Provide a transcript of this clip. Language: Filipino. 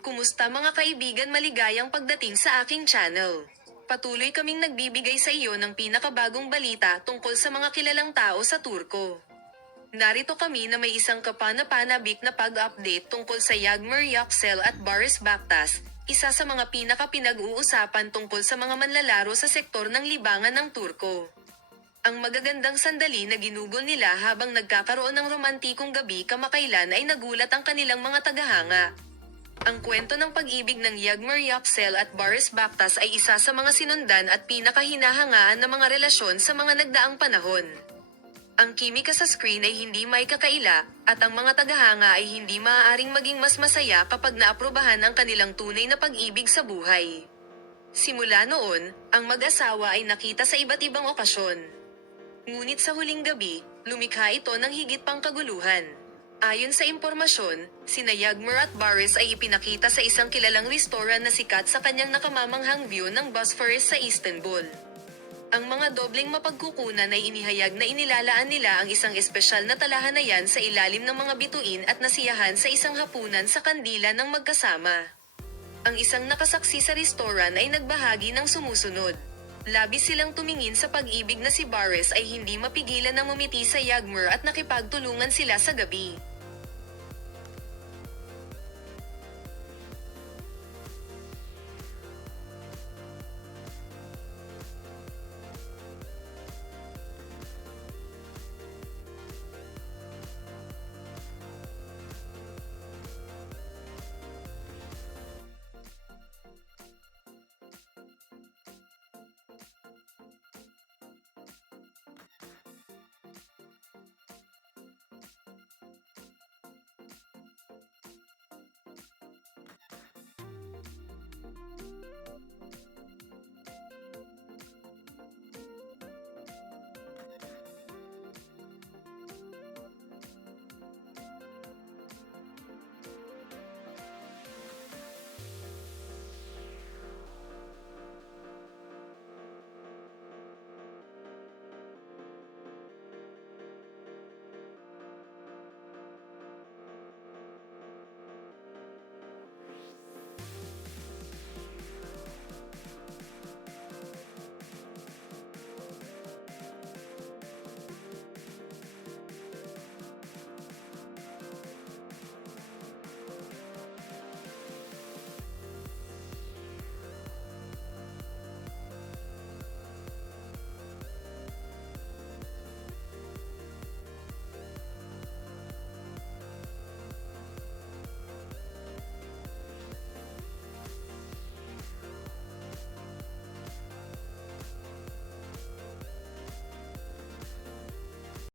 Kumusta mga kaibigan, maligayang pagdating sa aking channel. Patuloy kaming nagbibigay sa iyo ng pinakabagong balita tungkol sa mga kilalang tao sa Turko. Narito kami na may isang kapanapanabik na pag-update tungkol sa Yagmur Yüksel at Boris Baktas, isa sa mga pinaka-pinag-uusapan tungkol sa mga manlalaro sa sektor ng libangan ng Turko. Ang magagandang sandali na ginugol nila habang nagkakaroon ng romantikong gabi kamakailan ay nagulat ang kanilang mga tagahanga. Ang kwento ng pag-ibig ng Yagmur Yüksel at Boris Baktas ay isa sa mga sinundan at pinakahinahangaan na mga relasyon sa mga nagdaang panahon. Ang kimika sa screen ay hindi may kakaila, at ang mga tagahanga ay hindi maaaring maging mas masaya kapag naaprubahan ang kanilang tunay na pag-ibig sa buhay. Simula noon, ang mag-asawa ay nakita sa iba't ibang okasyon. Ngunit sa huling gabi, lumikha ito ng higit pang kaguluhan. Ayon sa impormasyon, sina Yagmur at Boris ay ipinakita sa isang kilalang restoran na sikat sa kanyang nakamamanghang view ng Bosphorus sa Istanbul. Ang mga dobleng mapagkukunan ay inihayag na inilalaan nila ang isang espesyal na talahanayan sa ilalim ng mga bituin at nasiyahan sa isang hapunan sa kandila ng magkasama. Ang isang nakasaksi sa restoran ay nagbahagi ng sumusunod. Labis silang tumingin sa pag-ibig na si Boris ay hindi mapigilan ng ngumiti sa Yagmur at nakipagtulungan sila sa gabi.